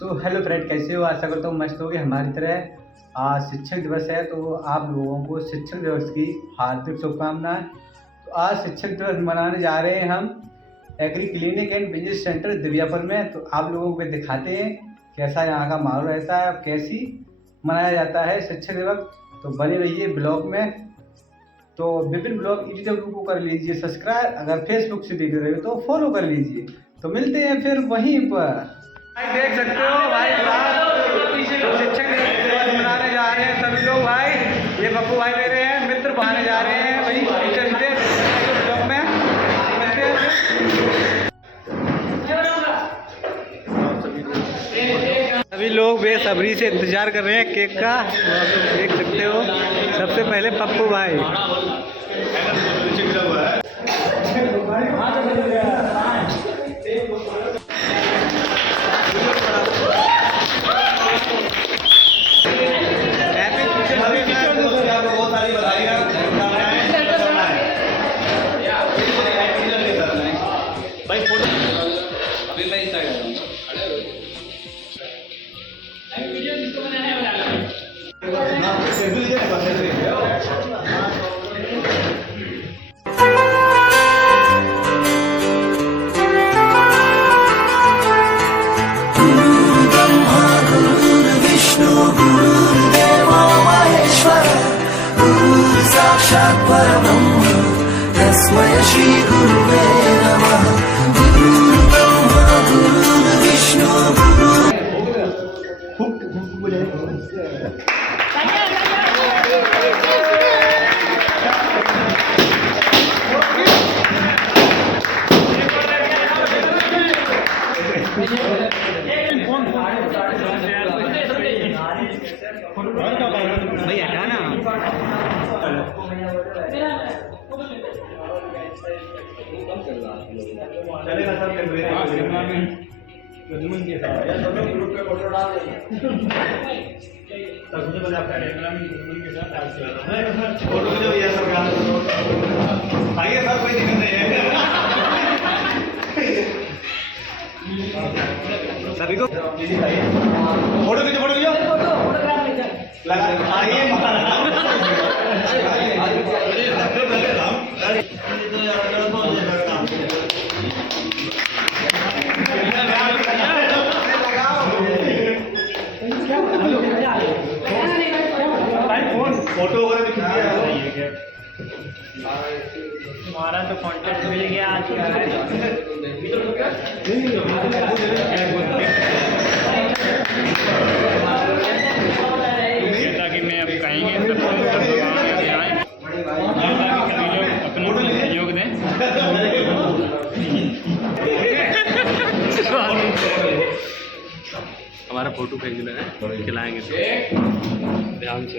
Hello friend, कैसे हो? आशा करता हूँ मस्त होगी हमारी तरह। आज शिक्षक दिवस है तो आप लोगों को शिक्षक दिवस की हार्दिक शुभकामनाएं। तो आज शिक्षक दिवस मनाने जा रहे हैं हम agree clinic and business centre Divyapur में। तो आप लोगों को दिखाते हैं कैसा यहाँ का माहौल रहता है और कैसी मनाया जाता है शिक्षक दिवस। तो बने रहिए ब्लॉग में। तो विपिन ब्लॉग ETW को कर लीजिए सब्सक्राइब, अगर फेसबुक से देख रहे हो तो फॉलो कर लीजिए। तो मिलते हैं फिर वहीं पर। भाई देख सकते हो भाई शिक्षक दिवस मनाने जा रहे हैं सभी लोग। भाई ये पप्पू भाई मेरे हैं मित्र, बहाने जा रहे हैं वही टीचर्स डे ब्लॉग में। सभी लोग बेसब्री से इंतजार कर रहे हैं केक का। तो आप लोग देख सकते हो सबसे पहले पप्पू भाई। तस्मै श्री गुरुवे नमः। गुरुर्ब्रह्मा गुरुर्विष्णु भैया हटाना। चलेगा सर ग्रुप पे फोटो डाल देंगे। सब कुछ बजा फोटो जो ये सब आइए सर, कोई दिक्कत नहीं है सभी को। फोटो खींचो, फोटो खींचो, आइए फोटो वगैरह हमारा तो कॉन्टेक्ट मिल गया आज। ताकि मैं अब कहेंगे अपना सहयोग दें। हमारा फोटो खींच लेना है, खिलाएंगे ध्यान से।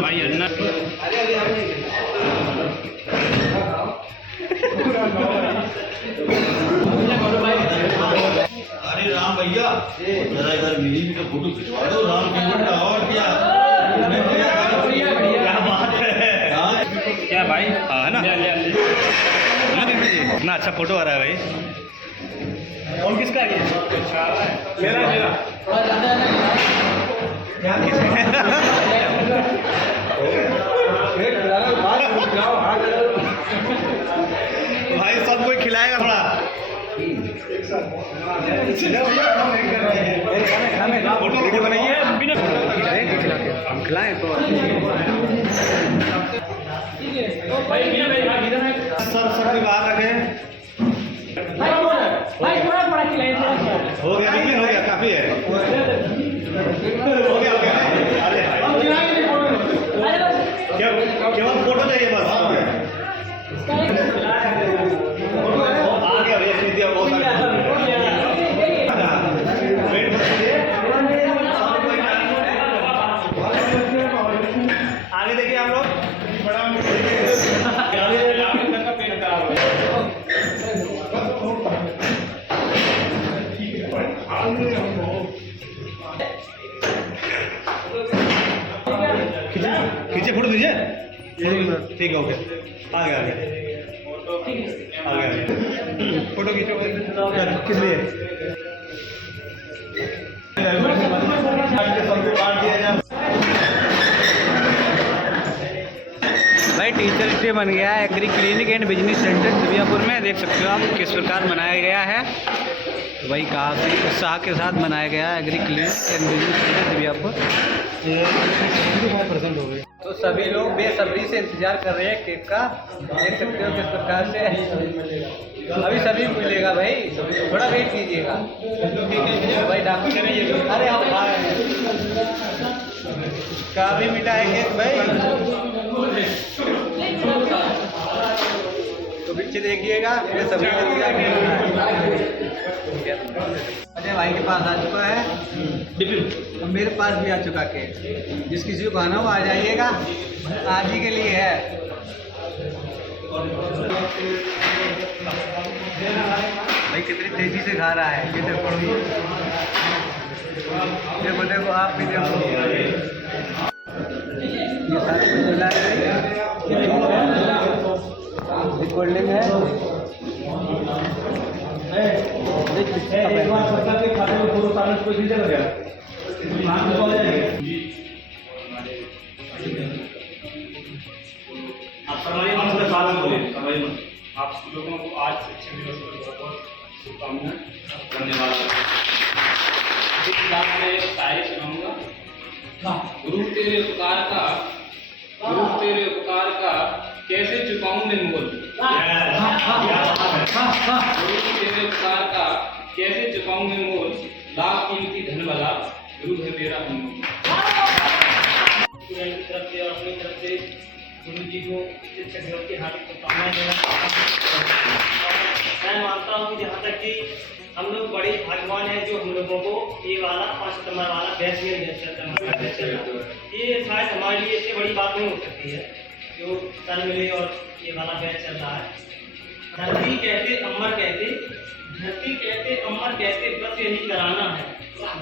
भाई अन्ना अरे राम भैया जरा इधर मेरी भी तो फोटो खिंचवा दो। राम का और क्या बात है क्या भाई? हाँ है ना, इतना अच्छा फोटो आ रहा है भाई। और किसका है? मेरा मेरा थोड़ा ज्यादा भाई सब कोई खिलाएगा थोड़ा। फोटो वीडियो बनाइए, हम खिलाएं तो सब भी बाहर रखें। हो गया लेकिन हो गया, काफी है। हो गया हो गया। अरे केवल फोटो चाहिए बस। आ गया भैया, खींच दिया बहुत आगे देखिए आप लोग। खींचे फोटो खींचे। ठीक हो गया, आगे आगे आगे फोटो खींचो किस लिए भाई टीचर्स डे बन गया है agree clinic and business centre Divyapur में। देख सकते हो आप किस प्रकार मनाया गया है। तो भाई काफ़ी उत्साह के साथ मनाया गया है agree clinic and business centre Divyapur. तो सभी लोग बेसब्री से इंतजार कर रहे हैं केक का। देख सकते हो किस प्रकार से अभी सभी मिलेगा भाई, थोड़ा वेट कीजिएगा भाई। डॉक्टर ने ये अरे आप काफ़ी मीठा है केक भाई। तो पीछे देखिएगा मेरे सभी अजय भाई के पास आ चुका है, अब मेरे पास भी आ चुका केक। जिस किसी को खाना हो आ जाइएगा, आज ही के लिए है। भाई कितनी तेजी से खा रहा है ये देखो, देखो देखो आप भी देखो। ये सारे कोल्ड ड्रिंक है। आप लोगों को आज शिक्षक दिवस पर बहुत शुभकामनाएं। धन्यवाद। इस किताब में शायरी सुनाऊंगा। गुरु तेरे उपकार का कैसे चुकाऊं मैं मोल। गुरु तेरे उपकार का कैसे चुकाऊं मैं मोल, लाख कीमती धन वाला गुरु है मेरा अनमोल। स्टूडेंट की तरफ से और अपनी तरफ से गुरु जी को शिक्षक दिवस की हार्दिक शुभकामनाएं देना चाहता हूँ। मैं मानता हूँ कि जहाँ तक कि हम लोग बड़े भाग्यवान हैं जो हम लोगों को ये वाला 5 सितंबर वाला बैच मिल गया। ये शायद हमारे लिए इससे बड़ी बात नहीं हो सकती है जो सन मिले और ये वाला बैच चल रहा है। धरती कहते अमर कहते, धरती कहते अमर कहते बस यही कराना है।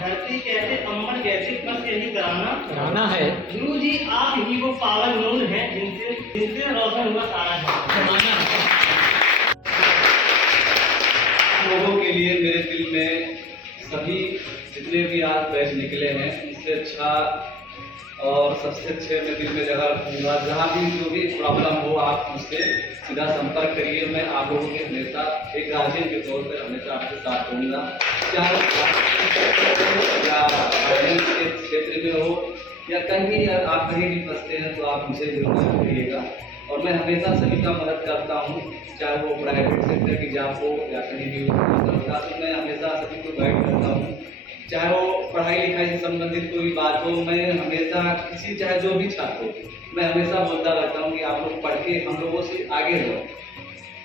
धरती कहते अमर कहते बस यही कराना है। गुरु जी आप ही वो पावन नूर हैं जिनसे रोशन हुआ सारा जमाना। लोगों के लिए मेरे दिल में सभी जितने भी आज बैच निकले हैं उससे अच्छा और सबसे अच्छे मैं दिल में जगह रखूँगा। जहाँ भी जो भी प्रॉब्लम हो आप मुझसे सीधा संपर्क करिए। मैं आप लोगों के हमेशा एक गार्जियन के तौर पर हमेशा आपके साथ रहूँगा, चाहे या गार्जियन के क्षेत्र में हो या कहीं आप कहीं भी फंसते हैं तो आप मुझे जरूर करिएगा। और मैं हमेशा सभी का मदद करता हूँ, चाहे वो प्राइवेट सेक्टर की जॉब हो या कहीं भी हो। तो मैं हमेशा सभी को गाइड करता हूँ, चाहे वो पढ़ाई लिखाई से संबंधित कोई बात हो। मैं हमेशा किसी चाहे जो भी छात्र हो, मैं हमेशा बोलता रहता हूँ कि आप लोग पढ़ के हम लोगों से आगे रहो।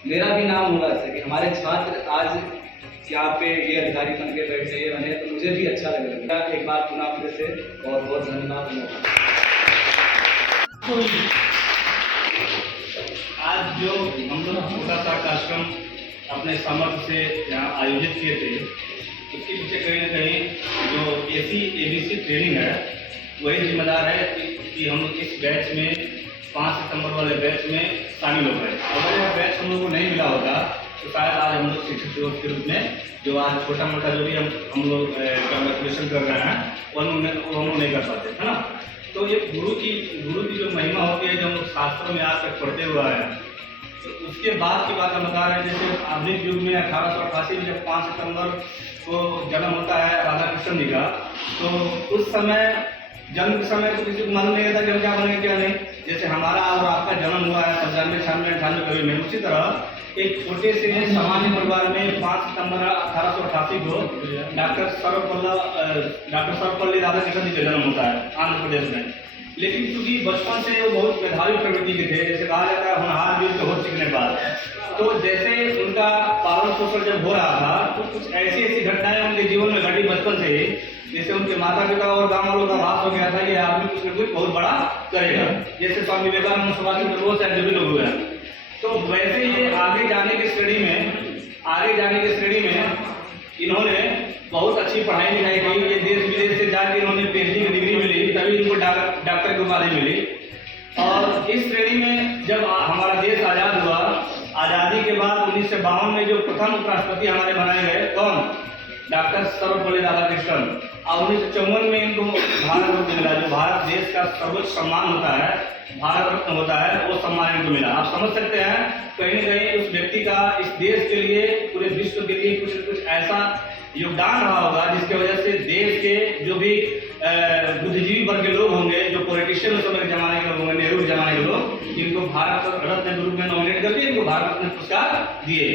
मेरा भी नाम होगा ऐसे कि हमारे छात्र आज यहाँ पे ये अधिकारी बन के बैठे ये बने, तो मुझे भी अच्छा लगेगा। एक बार पुनः फिर से बहुत बहुत धन्यवाद। आज जो हम लोग छोटा सा कार्यक्रम अपने सामर्थ्य से यहाँ आयोजित किए थे, उसके पीछे कहीं ना कहीं जो ABC ट्रेनिंग है वही जिम्मेदार है कि हम लोग इस बैच में 5 सितंबर वाले बैच में शामिल हो गए। अगर यह बैच हम लोग को नहीं मिला होता तो शायद आज हम लोग शिक्षक दिवस के रूप में जो आज छोटा मोटा जो भी हम लोग कंग्रेचुलेशन कर रहे हैं वो हम लोग नहीं कर पाते, है ना। तो ये गुरु की जो महिमा होती है, जो हम शास्त्रों में आज तक पढ़ते हुआ है, तो उसके बाद की बात हम बता रहे हैं। जैसे आधुनिक युग में 1888 में जब 5 सितंबर को जन्म होता है राधा कृष्ण जी का, तो उस समय जन्म के समय तो किसी को मालूम नहीं था कि हम क्या बनेंगे क्या नहीं। जैसे हमारा और आपका जन्म हुआ है 95, 96, 98 कभी में, उसी तरह एक छोटे से सामान्य परिवार में 5 सितंबर 1888 को डॉक्टर सर्वपल्ली राधाकृष्ण जी का जन्म होता है आंध्र प्रदेश में। लेकिन क्योंकि बचपन से वो बहुत मेधावी प्रवृत्ति के थे, जैसे कहा जाता है होनहार वीर के हो सीखने के बाद, तो जैसे उनका पालन पोषण जब हो रहा था तो कुछ ऐसी घटनाएं उनके जीवन में घटी बचपन से ही, जैसे उनके माता पिता और गाँव वालों का भाव हो गया था कि आदमी कुछ न कुछ बहुत बड़ा करेगा। जैसे स्वामी विवेकानंद, सुभाष चंद्र बोस जो भी लोग हुए, तो वैसे ये आगे जाने की श्रेणी में इन्होंने बहुत अच्छी पढ़ाई लिखाई की। ये देश विदेश से जाकर इन्होंने PhD की डिग्री मिली, तभी इनको डॉक्टर की उपाधि मिली। और इस श्रेणी में जब हमारा देश आज़ाद हुआ, आज़ादी के बाद 1952 में जो प्रथम उपराष्ट्रपति हमारे बनाए गए, कौन? डॉक्टर सर्वपल्ली राधाकृष्णन। और 1954 में इनको भारत रत्न मिला, जो भारत देश का सर्वोच्च सम्मान होता है, भारत रत्न होता है, वो सम्मान इनको मिला। आप समझ सकते हैं कहीं न कहीं उस व्यक्ति का इस देश के लिए, पूरे विश्व के लिए कुछ न कुछ ऐसा योगदान रहा होगा जिसकी वजह से देश के जो भी बुद्धिजीवी वर्ग के लोग होंगे, जो पॉलिटिशियन उस समय के जमाने के लोग होंगे, नेहरू के जमाने के लोग, इनको भारत रत्न के रूप में नॉमिनेट करके इनको भारत रत्न पुरस्कार दिए।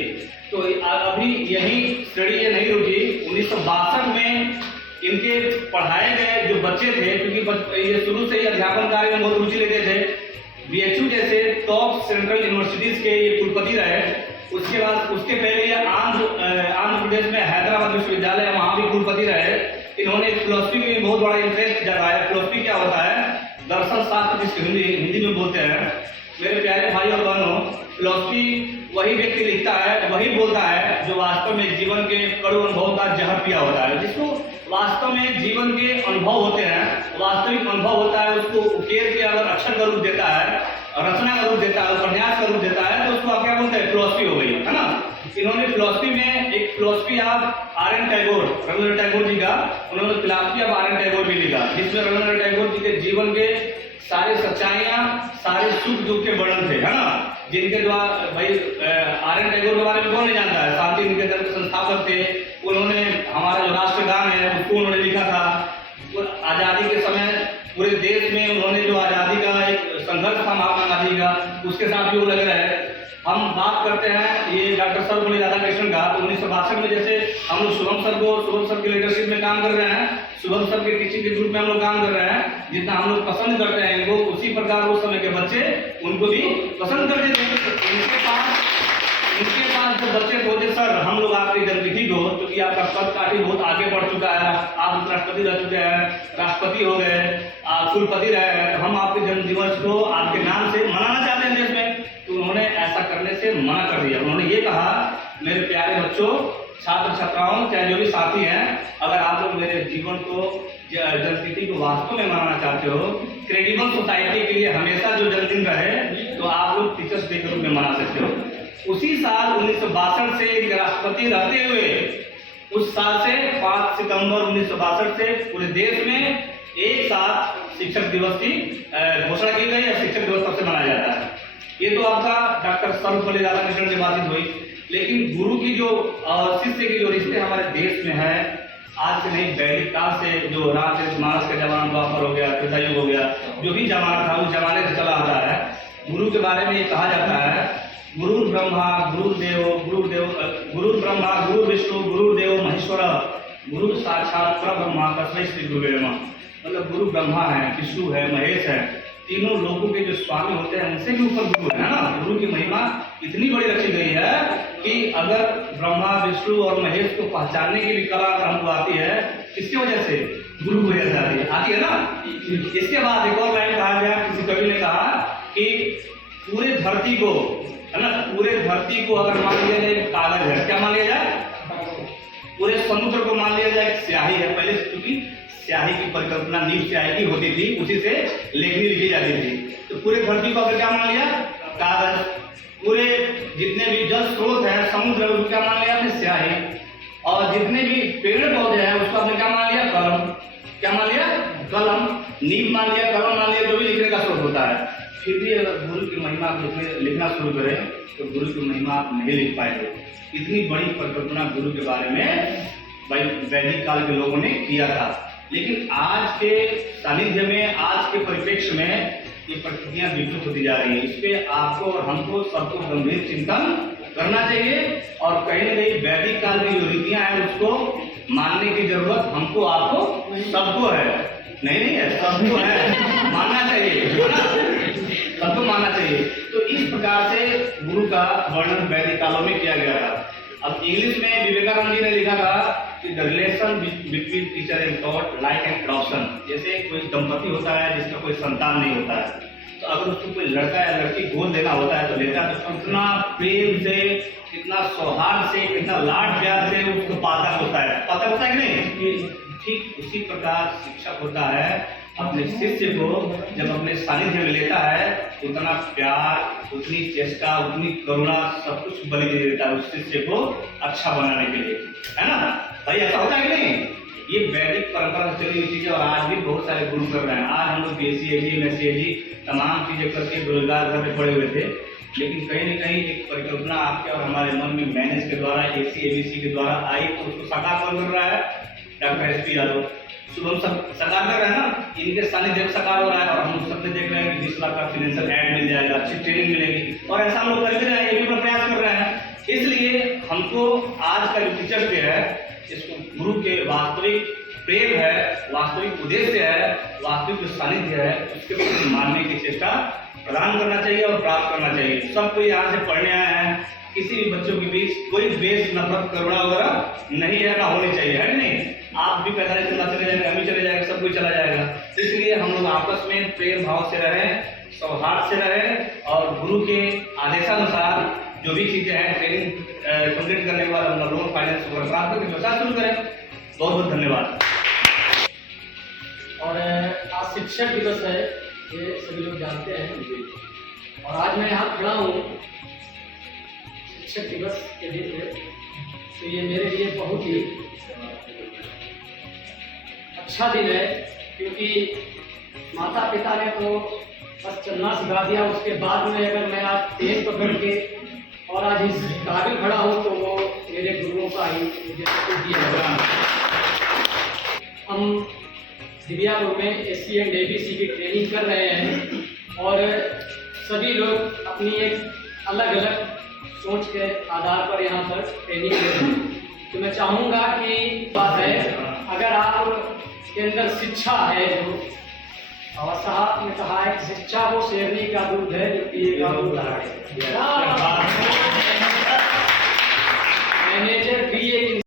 तो अभी यही श्रेणी ये नहीं रुकी। 1962 में इनके पढ़ाए गए जो बच्चे थे, क्योंकि ये शुरू से ही अध्यापन कार्य में बहुत रुचि लेते थे, BHU जैसे टॉप सेंट्रल यूनिवर्सिटीज के ये कुलपति रहे। उसके बाद उसके पहले ये आंध्र प्रदेश में हैदराबाद विश्वविद्यालय, वहाँ भी कुलपति रहे। इन्होंने फिलोसफी में बहुत बड़ा इंटरेस्ट जगाया। फिलोसफी क्या होता है? दर्शन शास्त्र, जिसको हिंदी में बोलते हैं। मेरे प्यारे भाई और बहनों, फिलोसफी वही व्यक्ति लिखता है, वही बोलता है जो वास्तव में जीवन के कड़ू अनुभव का जहर पिया होता है। जिसको वास्तव में जीवन के अनुभव होते हैं, वास्तविक अनुभव होता है, उसको उकेर के अगर अक्षर का रूप देता है, रचना का रूप देता है, उपन्यास का रूप देता है, तो उसको आप क्या बोलते हैं? फिलोसफी हो गई, है ना। इन्होंने फिलोसफी में एक philosophy of R N. Tagore, Rabindranath Tagore ji का, उन्होंने फिलोसफी ऑफ आर.एन. टैगोर भी लिखा, जिसमें रविंद्रनाथ टैगोर जी के जीवन के सारी सच्चाइयाँ, सारे सुख दुख के वर्णन थे, है ना। जिनके द्वारा भाई आर.एन. टैगोर के बारे में कौन नहीं जानता है? शांति निकेतन के संस्थापक थे। उन्होंने हमारा जो राष्ट्रगान है उसको उन्होंने लिखा था। आज़ादी के समय पूरे देश में उन्होंने जो आज़ादी का एक संघर्ष था महात्मा गांधी का, उसके साथ भी वो लग रहे हैं। हम बात करते हैं ये डॉक्टर सर्वपल्ली राधाकृष्णन का, तो 1962 में जैसे हम लोग शुभम सर की लीडरशिप में काम कर रहे हैं, शुभम सर के टीचिंग के ग्रुप में हम लोग काम कर रहे हैं, जितना हम लोग पसंद करते हैं इनको, उसी प्रकार उस समय के बच्चे उनको भी पसंद करते थे। इनके पास जो बच्चे बोलते, सर हम लोग आपकी जनतिथि को, क्योंकि आपका पद काफी बहुत आगे बढ़ चुका है, आप उपराष्ट्रपति रह चुके हैं, राष्ट्रपति हो गए, आप कुलपति रहे हैं, तो हम आपके जन्म दिवस को आपके नाम से मनाना चाहते हैं देश में। तो उन्होंने ऐसा करने से मना कर दिया। उन्होंने ये कहा, मेरे प्यारे बच्चों, छात्र छात्राओं, चाहे जो भी साथी हैं, अगर आप लोग मेरे जीवन को, जनतिथि को वास्तव में मनाना चाहते हो, क्रेडिबल सोसाइटी के लिए हमेशा जो जन्मदिन रहे, तो आप लोग टीचर्स डे के रूप में मना सकते हो। उसी साल 1962 से राष्ट्रपति रहते हुए, उस साल से 5 सितंबर 1962 से पूरे देश में एक साथ शिक्षक दिवस की घोषणा की गई, या शिक्षक दिवस कब से मनाया जाता है। ये तो आपका डॉक्टर सर्वपल्ली राधाकृष्णन की बात हुई। लेकिन गुरु की जो शिष्य की जो रिश्ते हमारे देश में है, आज से नहीं, वैदिक काल से, जो रामचरितमानस का जमाना, द्वापर हो गया, त्रेतायुग हो गया, जो भी जमाना था उस जमाने से चला आता है। गुरु के बारे में ये कहा जाता है, गुरु ब्रह्मा गुरु विष्णु गुरुदेव महेश्वर, गुरु साक्षात परब्रह्म तस्मै श्री गुरुवे नमः। मतलब गुरु ब्रह्मा है, विष्णु है, महेश है, तीनों लोगों के जो स्वामी होते हैं उनसे भी ऊपर गुरु है ना। गुरु की महिमा इतनी बड़ी रखी गई है कि अगर ब्रह्मा विष्णु और महेश को पहचानने की भी कला हमको आती है, किसकी वजह से? गुरु की वजह से आती है ना। इसके बाद एक और लाइन कहा गया, किसी कवि ने कहा कि पूरे धरती को, है ना, पूरे धरती को अगर मान लिया जाए कागज है, क्या मान लिया जाए? पूरे समुद्र को मान लिया जाए स्याही है। पहले क्योंकि स्याही की परिकल्पना नील स्याही की होती थी, उसी से लेखनी लिखी जाती थी। तो पूरे धरती को अगर क्या मान लिया? कागज। पूरे जितने भी जल स्रोत है, समुद्र, उसको क्या मान लिया आपने? स्याही। और जितने भी पेड़ पौधे हैं उसको आपने क्या मान लिया? कलम। क्या मान लिया? कलम। नील मान लिया, कलम मान लिया, जो भी लिखने का स्रोत होता है। फिर भी अगर गुरु की महिमा लिखना शुरू करें तो गुरु की महिमा आप नहीं लिख पाएंगे। इतनी बड़ी परिकल्पना गुरु के बारे में भाई वैदिक काल के लोगों ने किया था। लेकिन आज के सानिध्य में, आज के परिप्रेक्ष्य में ये परिस्थितियां विकृत होती जा रही है। इस पे आपको और हमको सबको गंभीर चिंतन करना चाहिए, और कहीं न कहीं वैदिक काल की जो रीतियां हैं उसको मानने की जरूरत हमको, आपको, सबको है। नहीं है, सबको है, मानना चाहिए, सबको मानना चाहिए। तो इस प्रकार से गुरु का वर्णन वैदिक कालों में किया गया था। अब इंग्लिश में विवेकानंद जी ने लिखा था कि the relation between teacher and taught like an adoption. जैसे कोई दंपति होता है जिसका कोई संतान नहीं होता है, तो अगर उसको कोई लड़का या लड़की गोद लेना होता है तो लेता है, तो कितना प्रेम से, कितना सौहार्द से, कितना लाड प्यार से उसको पालता होता है। पता होता है कि नहीं? ठीक उसी प्रकार शिक्षक होता है अपने शिष्य को जब अपने सानिध्य में लेता है उतना प्यार, उतनी चेष्टा, उतनी करुणा, सब कुछ बलि दे देता है उस शिष्य को अच्छा बनाने के लिए, है ना भाई? ऐसा होता है कि नहीं? ये वैदिक परंपरा से चली हुई चीजें और आज भी बहुत सारे गुरु कर रहे हैं। आज हम लोग BSc, MSc तमाम चीजें करके बेरोजगार घर में पड़े हुए थे, लेकिन कहीं न कहीं एक परिकल्पना आपके और हमारे मन में मैनेज के द्वारा, AC, ABC के द्वारा आई, तो उसको साकार कौन कर रहा है? Doctor SP Yadav. शुभम सब साकार कर रहे हैं ना, इनके सानिध्य में साकार हो रहा है और हम सब देख रहे हैं कि 20 लाख का फाइनेंशियल एड मिल जाएगा, अच्छी ट्रेनिंग मिलेगी और ऐसा हम लोग कर भी रहे हैं, ये भी अपना प्रयास कर रहे हैं। इसलिए हमको आज का जो टीचर डे है, इसको गुरु के वास्तविक प्रेम है, वास्तविक उद्देश्य है, वास्तविक जो सानिध्य है, उसके प्रति मानने की चेष्टा प्रदान करना चाहिए और प्राप्त करना चाहिए। सब कोई यहाँ से पढ़ने आया है, किसी भी बच्चों के बीच कोई द्वेष, नफरत, करुणा वगैरह नहीं है, ना होनी चाहिए, है कि नहीं? आप भी पैदा चला चले जाएंगे, हम भी चले जाएंगे, सब कोई चला जाएगा। इसलिए हम लोग आपस में प्रेम भाव से रहें, सौहार्द से रहें और गुरु के आदेशानुसार जो भी चीजें हैं ट्रेनिंग कंप्लीट करने के बाद अपना लोन फाइनेंस वगैरह प्राप्त करके व्यवसाय शुरू करें। बहुत बहुत धन्यवाद। और आज शिक्षक दिवस है, ये सभी लोग जानते हैं, और आज मैं यहाँ खड़ा हूँ शिक्षक दिवस के दिन में, तो ये मेरे लिए बहुत ही अच्छा दिन है, क्योंकि माता पिता ने तो बस चलना सिखा दिया, उसके बाद में अगर मैं आज तेज पकड़ के और आज इस काबिल खड़ा हूँ तो वो मेरे गुरुओं का ही मुझे सब दिया। हम दिव्यापुर में SC एंड ABC की ट्रेनिंग कर रहे हैं और सभी लोग अपनी एक अलग अलग सोच के आधार पर यहाँ पर ट्रेनिंग ले रहे हैं। तो मैं चाहूँगा कि बात है, अगर आप के अंदर शिक्षा है, जो और साहब ने कहा है, शिक्षा वो शेरनी का दूध है जो पिएगा वो लड़ाएगा।